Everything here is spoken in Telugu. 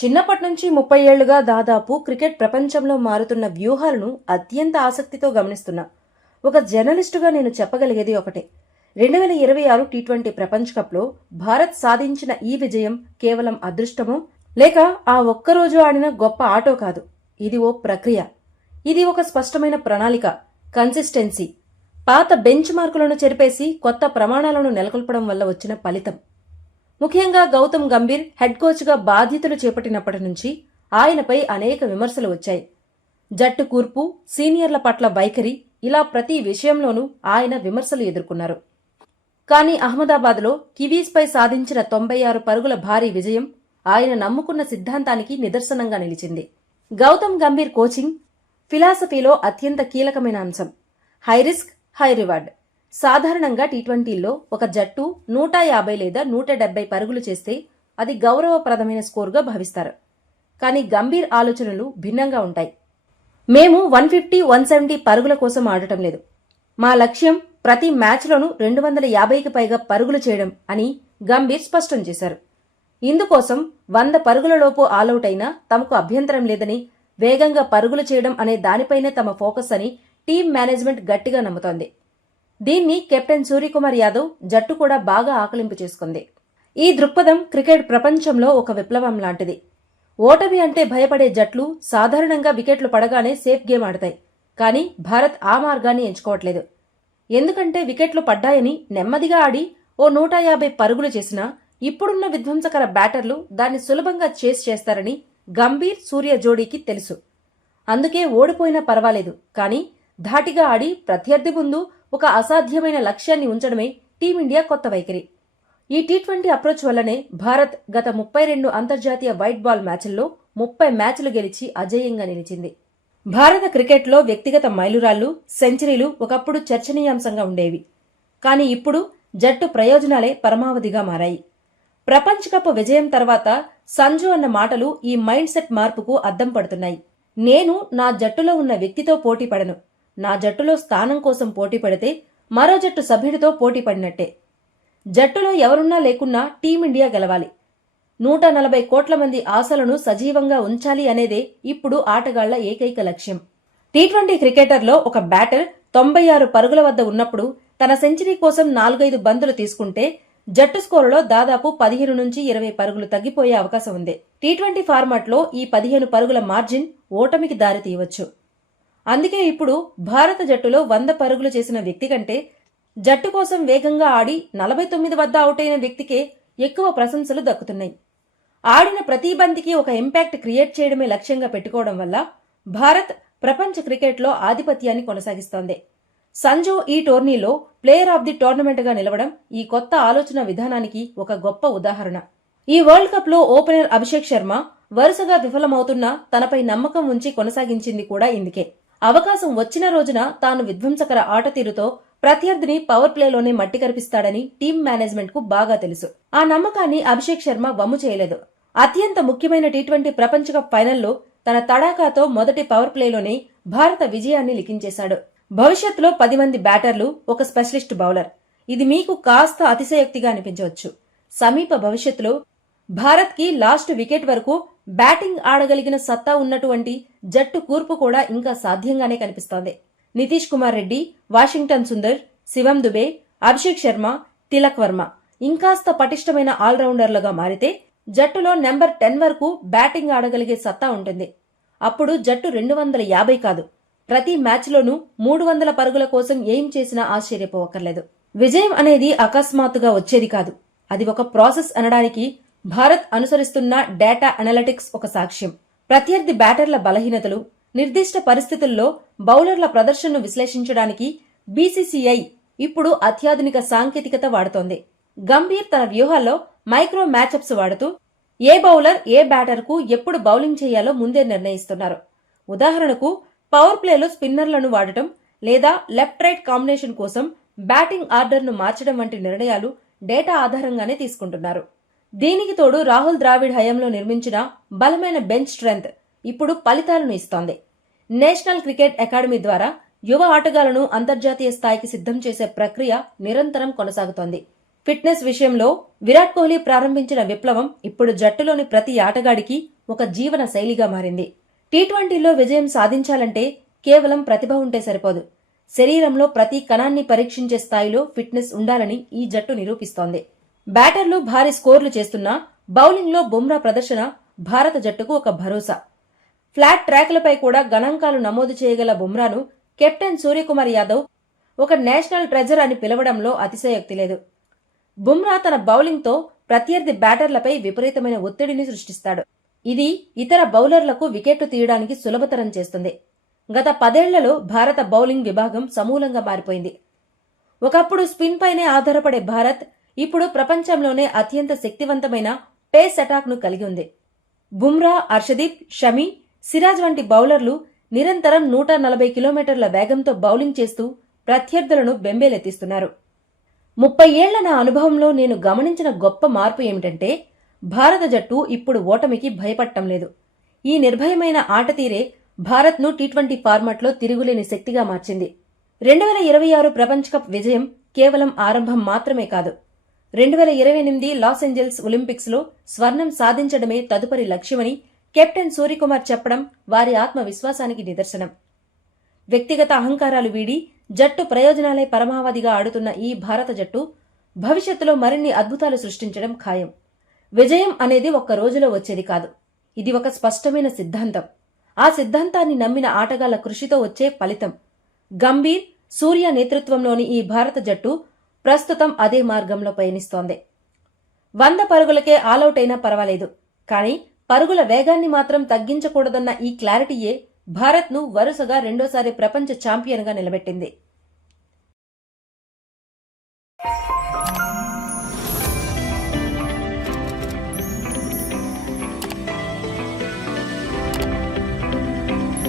చిన్నప్పటి నుంచి 30 ఏళ్లుగా దాదాపు క్రికెట్ ప్రపంచంలో మారుతున్న వ్యూహాలను అత్యంత ఆసక్తితో గమనిస్తున్నా. ఒక జర్నలిస్టుగా నేను చెప్పగలిగేది ఒకటే. 2026 టీ20 ప్రపంచ కప్లో భారత్ సాధించిన ఈ విజయం కేవలం అదృష్టమో లేక ఆ ఒక్కరోజు ఆడిన గొప్ప ఆటో కాదు. ఇది ఓ ప్రక్రియ. ఇది ఒక స్పష్టమైన ప్రణాళిక, కన్సిస్టెన్సీ, పాత బెంచ్ మార్కులను చెరిపేసి కొత్త ప్రమాణాలను నెలకొల్పడం వల్ల వచ్చిన ఫలితం. ముఖ్యంగా గౌతమ్ గంభీర్ హెడ్ కోచ్గా బాధ్యతలు చేపట్టినప్పటి నుంచి ఆయనపై అనేక విమర్శలు వచ్చాయి. జట్టు కూర్పు, సీనియర్ల పట్ల వైఖరి, ఇలా ప్రతి విషయంలోనూ ఆయన విమర్శలు ఎదుర్కొన్నారు. కానీ అహ్మదాబాద్లో కివీస్పై సాధించిన 96 పరుగుల భారీ విజయం ఆయన నమ్ముకున్న సిద్ధాంతానికి నిదర్శనంగా నిలిచింది. గౌతమ్ గంభీర్ కోచింగ్ ఫిలాసఫీలో అత్యంత కీలకమైన అంశం హై రిస్క్ హై రివార్డ్. సాధారణంగా టీ20ల్లో ఒక జట్టు 150 లేదా 170 పరుగులు చేస్తే అది గౌరవప్రదమైన స్కోరుగా భావిస్తారు. కానీ గంభీర్ ఆలోచనలు భిన్నంగా ఉంటాయి. మేము 150, 170 పరుగుల కోసం ఆడటం లేదు. మా లక్ష్యం ప్రతి మ్యాచ్లోనూ 250కి పైగా పరుగులు చేయడం అని గంభీర్ స్పష్టం చేశారు. ఇందుకోసం 100 పరుగులలోపు ఆలౌట్ అయినా తమకు అభ్యంతరం లేదని, వేగంగా పరుగులు చేయడం అనే దానిపైనే తమ ఫోకస్ అని టీం మేనేజ్మెంట్ గట్టిగా నమ్ముతోంది. దీన్ని కెప్టెన్ సూర్యకుమార్ యాదవ్ జట్టు కూడా బాగా ఆకలింపు చేసుకుంది. ఈ దృక్పథం క్రికెట్ ప్రపంచంలో ఒక విప్లవం లాంటిది. ఓటమి అంటే భయపడే జట్లు సాధారణంగా వికెట్లు పడగానే సేఫ్ గేమ్ ఆడతాయి. కానీ భారత్ ఆ మార్గాన్ని ఎంచుకోవట్లేదు. ఎందుకంటే వికెట్లు పడ్డాయని నెమ్మదిగా ఆడి ఓ 150 పరుగులు చేసినా ఇప్పుడున్న విధ్వంసకర బ్యాటర్లు దాన్ని సులభంగా చేస్ చేస్తారని గంభీర్, సూర్య జోడీకి తెలుసు. అందుకే ఓడిపోయినా పర్వాలేదు, కానీ ధాటిగా ఆడి ప్రత్యర్థి ముందు ఒక అసాధ్యమైన లక్ష్యాన్ని ఉంచడమే టీమిండియా కొత్త వైఖరి. ఈ టీ20 అప్రోచ్ వల్లనే భారత్ గత 32 అంతర్జాతీయ వైట్ బాల్ మ్యాచ్ల్లో 30 మ్యాచ్లు గెలిచి అజేయంగా నిలిచింది. భారత క్రికెట్లో వ్యక్తిగత మైలురాళ్లు, సెంచరీలు ఒకప్పుడు చర్చనీయాంశంగా ఉండేవి. కానీ ఇప్పుడు జట్టు ప్రయోజనాలే పరమావధిగా మారాయి. ప్రపంచ కప్ విజయం తర్వాత సంజు అన్న మాటలు ఈ మైండ్ సెట్ మార్పుకు అద్దం పడుతున్నాయి. నేను నా జట్టులో ఉన్న వ్యక్తితో పోటీ పడను. నా జట్టులో స్థానం కోసం పోటీ పడితే మరో జట్టు సభ్యుడితో పోటీ పడినట్టే. జట్టులో ఎవరున్నా లేకున్నా టీమిండియా గెలవాలి. 140 కోట్ల మంది ఆశలను సజీవంగా ఉంచాలి అనేదే ఇప్పుడు ఆటగాళ్ల ఏకైక లక్ష్యం. టీ20 క్రికెటర్లో ఒక బ్యాటర్ 96 పరుగుల వద్ద ఉన్నప్పుడు తన సెంచరీ కోసం 4-5 బంతులు తీసుకుంటే జట్టు స్కోరులో దాదాపు 15 నుంచి 20 పరుగులు తగ్గిపోయే అవకాశం ఉంది. టీ20 ఫార్మాట్లో ఈ 15 పరుగుల మార్జిన్ ఓటమికి దారి తీయవచ్చు. అందుకే ఇప్పుడు భారత జట్టులో 100 పరుగులు చేసిన వ్యక్తి కంటే జట్టు కోసం వేగంగా ఆడి 49 వద్ద అవుట్ అయిన వ్యక్తికే ఎక్కువ ప్రశంసలు దక్కుతున్నాయి. ఆడిన ప్రతి బంతికి ఒక ఇంపాక్ట్ క్రియేట్ చేయడమే లక్ష్యంగా పెట్టుకోవడం వల్ల భారత్ ప్రపంచ క్రికెట్లో ఆధిపత్యాన్ని కొనసాగిస్తోంది. సంజు ఈ టోర్నీలో ప్లేయర్ ఆఫ్ ది టోర్నమెంట్గా నిలవడం ఈ కొత్త ఆలోచన విధానానికి ఒక గొప్ప ఉదాహరణ. ఈ వరల్డ్ కప్లో ఓపెనర్ అభిషేక్ శర్మ వరుసగా విఫలమవుతున్నా తనపై నమ్మకం ఉంచి కొనసాగించింది కూడా ఇందుకే. అవకాశం వచ్చిన రోజున తాను విధ్వంసకర ఆటతీరుతో ప్రత్యర్థిని పవర్ ప్లేలోనే మట్టి కరిపిస్తాడని టీం మేనేజ్మెంట్ కు బాగా తెలుసు. ఆ నమ్మకాన్ని అభిషేక్ శర్మ వమ్ము చేయలేదు. అత్యంత ముఖ్యమైన టీ20 ప్రపంచ కప్ ఫైనల్లో తన తడాకాతో మొదటి పవర్ ప్లేలోనే భారత విజయాన్ని లిఖించేశాడు. భవిష్యత్తులో 10 మంది బ్యాటర్లు, ఒక స్పెషలిస్ట్ బౌలర్. ఇది మీకు కాస్త అతిశయోక్తిగా అనిపించవచ్చు. సమీప భవిష్యత్తులో భారత్ కి లాస్ట్ వికెట్ వరకు బ్యాటింగ్ ఆడగలిగిన సత్తా ఉన్నటువంటి జట్టు కూర్పు కూడా ఇంకా సాధ్యంగానే కనిపిస్తోంది. నితీష్ కుమార్ రెడ్డి, వాషింగ్టన్ సుందర్, శివం దుబే, అభిషేక్ శర్మ, తిలక్ వర్మ ఇంకాస్త పటిష్టమైన ఆల్రౌండర్లుగా మారితే జట్టులో నెంబర్ 10 వరకు బ్యాటింగ్ ఆడగలిగే సత్తా ఉంటుంది. అప్పుడు జట్టు 250 కాదు, ప్రతి మ్యాచ్లోనూ 300 పరుగుల కోసం ఏం చేసినా ఆశ్చర్యపోవక్కర్లేదు. విజయం అనేది అకస్మాత్తుగా వచ్చేది కాదు. అది ఒక ప్రాసెస్ అనడానికి భారత్ అనుసరిస్తున్న డేటా అనలిటిక్స్ ఒక సాక్ష్యం. ప్రత్యర్థి బ్యాటర్ల బలహీనతలు, నిర్దిష్ట పరిస్థితుల్లో బౌలర్ల ప్రదర్శనను విశ్లేషించడానికి బీసీసీఐ ఇప్పుడు అత్యాధునిక సాంకేతికత వాడుతోంది. గంభీర్ తన వ్యూహాల్లో మైక్రో మ్యాచప్స్ వాడుతూ ఏ బౌలర్ ఏ బ్యాటర్కు ఎప్పుడు బౌలింగ్ చేయాలో ముందే నిర్ణయిస్తున్నారు. ఉదాహరణకు పవర్ ప్లేలో స్పిన్నర్లను వాడటం లేదా లెఫ్ట్ రైట్ కాంబినేషన్ కోసం బ్యాటింగ్ ఆర్డర్ను మార్చడం వంటి నిర్ణయాలు డేటా ఆధారంగానే తీసుకుంటున్నారు. దీనికి తోడు రాహుల్ ద్రావిడ్ హయాంలో నిర్మించిన బలమైన బెంచ్ స్ట్రెంగ్త్ ఇప్పుడు ఫలితాలను ఇస్తోంది. నేషనల్ క్రికెట్ అకాడమీ ద్వారా యువ ఆటగాళ్లను అంతర్జాతీయ స్థాయికి సిద్ధం చేసే ప్రక్రియ నిరంతరం కొనసాగుతోంది. ఫిట్నెస్ విషయంలో విరాట్ కోహ్లీ ప్రారంభించిన విప్లవం ఇప్పుడు జట్టులోని ప్రతి ఆటగాడికి ఒక జీవన శైలిగా మారింది. టీ20లో విజయం సాధించాలంటే కేవలం ప్రతిభ ఉంటే సరిపోదు. శరీరంలో ప్రతి కణాన్ని పరీక్షించే స్థాయిలో ఫిట్నెస్ ఉండాలని ఈ జట్టు నిరూపిస్తోంది. బ్యాటర్లు భారీ స్కోర్లు చేస్తున్నా బౌలింగ్లో బుమ్రా ప్రదర్శన భారత జట్టుకు ఒక భరోసా. ఫ్లాట్ ట్రాక్లపై కూడా గణాంకాలు నమోదు చేయగల బుమ్రాను కెప్టెన్ సూర్యకుమార్ యాదవ్ ఒక నేషనల్ ట్రెజర్ అని పిలవడంలో అతిశయోక్తి లేదు. బుమ్రా తన బౌలింగ్తో ప్రత్యర్థి బ్యాటర్లపై విపరీతమైన ఒత్తిడిని సృష్టిస్తాడు. ఇది ఇతర బౌలర్లకు వికెట్లు తీయడానికి సులభతరం చేస్తుంది. గత 10 ఏళ్లలో భారత బౌలింగ్ విభాగం సమూలంగా మారిపోయింది. ఒకప్పుడు స్పిన్ పైనే ఆధారపడే భారత్ ఇప్పుడు ప్రపంచంలోనే అత్యంత శక్తివంతమైన పేస్ అటాక్ను కలిగి ఉంది. బుమ్రా, హర్షదీప్, షమి, సిరాజ్ వంటి బౌలర్లు నిరంతరం 140 కిలోమీటర్ల వేగంతో బౌలింగ్ చేస్తూ ప్రత్యర్థులను బెంబేలెత్తిస్తున్నారు. 30 ఏళ్ల నా అనుభవంలో నేను గమనించిన గొప్ప మార్పు ఏమిటంటే భారత జట్టు ఇప్పుడు ఓటమికి భయపడటం లేదు. ఈ నిర్భయమైన ఆటతీరే భారత్ను టీ20 ఫార్మాట్లో తిరుగులేని శక్తిగా మార్చింది. 2026 ప్రపంచ కప్ విజయం కేవలం ఆరంభం మాత్రమే కాదు. 2028 లాస్ ఏంజల్స్ ఒలింపిక్స్లో స్వర్ణం సాధించడమే తదుపరి లక్ష్యమని కెప్టెన్ సూర్యకుమార్ చెప్పడం వారి ఆత్మవిశ్వాసానికి నిదర్శనం. వ్యక్తిగత అహంకారాలు వీడి జట్టు ప్రయోజనాలే పరమావధిగా ఆడుతున్న ఈ భారత జట్టు భవిష్యత్తులో మరిన్ని అద్భుతాలు సృష్టించడం ఖాయం. విజయం అనేది ఒక్క రోజులో వచ్చేది కాదు. ఇది ఒక స్పష్టమైన సిద్ధాంతం. ఆ సిద్ధాంతాన్ని నమ్మిన ఆటగాళ్ల కృషితో వచ్చే ఫలితం. గంభీర్, సూర్య నేతృత్వంలోని ఈ భారత జట్టు ప్రస్తుతం అదే మార్గంలో పయనిస్తోంది. 100 పరుగులకే ఆలౌట్ అయినా పర్వాలేదు, కానీ పరుగుల వేగాన్ని మాత్రం తగ్గించకూడదన్న ఈ క్లారిటీయే భారత్ను వరుసగా రెండోసారి ప్రపంచ ఛాంపియన్గా నిలబెట్టింది.